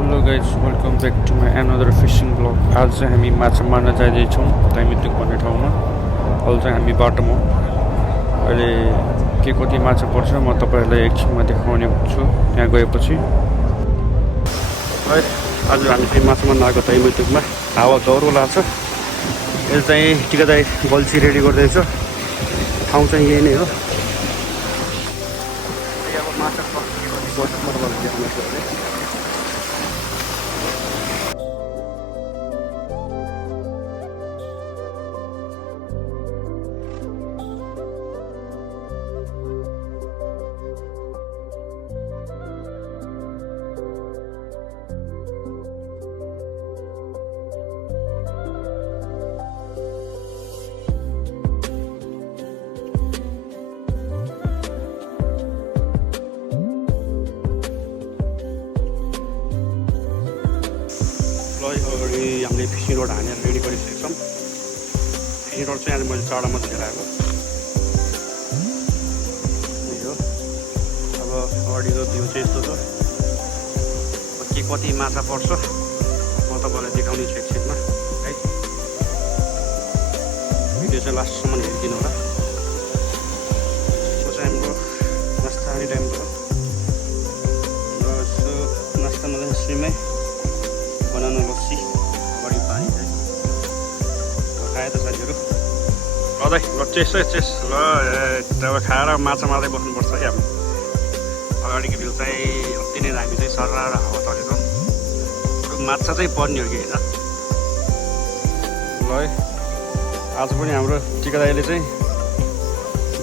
Hello guys welcome back to my another fishing blog. आज चाहिँ हामी माछा मार्न जाँदैछौँ ताइमितुक भन्ने ठाउँमा। अहिले चाहिँ हामी बाटोमा अहिले के कति माछा पर्छ म तपाईँहरूलाई एकछिनमा देखाउने छु त्यहाँ गएपछि। है आज हामी चाहिँ माछा मार्न आएको ताइमितुकमा। हावा गौरो लाग्छ। यो चाहिँ टिकादाई बल्छी रेडी गर्दैछ। ठाउँ चाहिँ यही नै हो। अब माछा पर्छ म तपाईँलाई देखाउने छु। हामीले फिसिङ रोड हानेर रेडी गरिसकेको छौँ। फिसिङ रोड चाहिँ आज मैले चाडामा खेलाएको हो। अब अगाडिको भ्यू चाहिँ यस्तो छ। के कति माछा पर्छ म तपाईँलाई देखाउने छु एकछिनमा है। भिडियो चाहिँ लास्टसम्म हेरिदिनु होला। यो चाहिँ हाम्रो नास्ता खाने टाइम हो। यसो नास्तामा चाहिँ सिमै बनाउनु लस्सी बढी पानी चाहिँ खाए त साथीहरू। ल चेस है चेस। ल अब खाएर माछा मार्दै बस्नुपर्छ है। हामी अगाडिको भ्यू चाहिँ अति नै दामी चाहिँ सर्रा र हावा तरेको माछा चाहिँ पर्ने हो कि होइन। ल है आज पनि हाम्रो टिकादाईले चाहिँ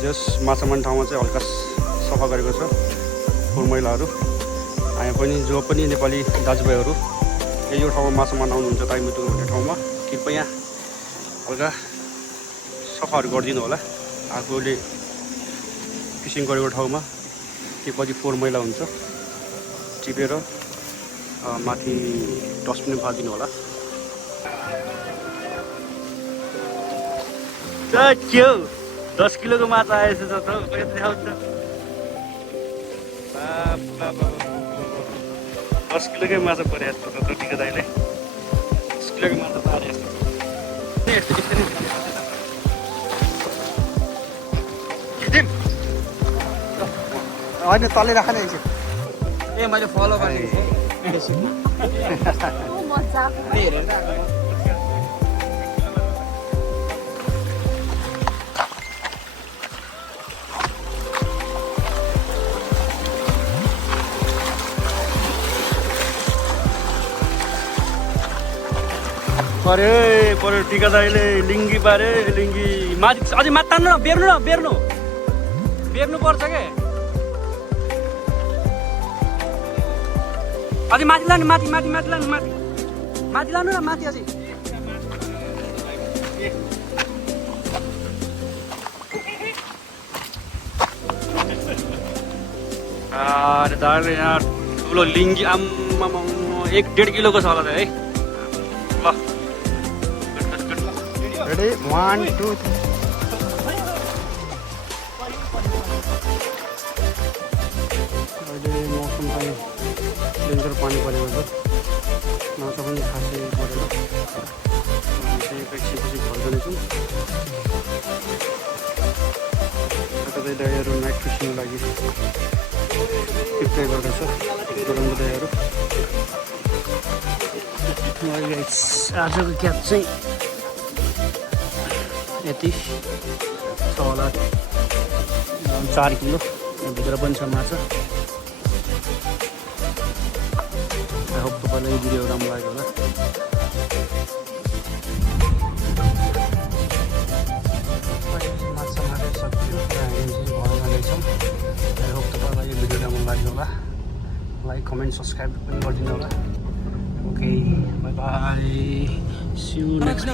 जस माछा मार्ने ठाउँमा चाहिँ हल्का सफा गरेको छ फोहोर मैलाहरू। हामी पनि जो पनि नेपाली दाजुभाइहरू यो ठाउँमा माछा मार्न आउनुहुन्छ ताइमितुक भन्ने ठाउँमा कृपया हल्का सफाहरू गरिदिनु होला। आफूले फिसिङ गरेको ठाउँमा के कति फोहोर मैला हुन्छ टिपेर माथि डस्टबिन फालिदिनु होला। के हो 10 किलोको माछा आएछ त देखाउँछ। 10 किलोकै माछा परे जस्तो त टिकादाईले 10 किलोको माछा पारे जस्तो होइन तलै राख न एकछिन। ए मैले फलो गरेको पऱ्यो टिकादाईले लिङ्गी पारे। लिङ्गी माथि अझै माथि तान्नु न बेर्नु पर्छ के। अझै माथि लानु माथि लानु न माथि अझै। अरे दाजु यहाँ ठुलो लिङ्गी आम्मा 1-1.5 किलोको छ होला त है। ल रेडी 1 2 3। अहिले मौसम चाहिँ डेन्जर पानी परेको छ। माछा पनि खासै परेर चाहिँ एकैछिन घर जानेछौँ। कतै दाइहरू नाइट फिसिङको लागि प्रिपेयर गर्दैछ गरमको दाइहरू। आजको क्याच चाहिँ यति छ होला 4 किलो। भित्र पनि छ माछा। आई होप तपाईँलाई यो भिडियो राम्रो लाग्यो होला। माछा मारेर सक्यो हामी घर जाँदैछौँ। आई होप तपाईँलाई यो भिडियो राम्रो लाग्यो होला। लाइक कमेन्ट सब्सक्राइब पनि गरिदिनु होला। Okay bye bye. See you next.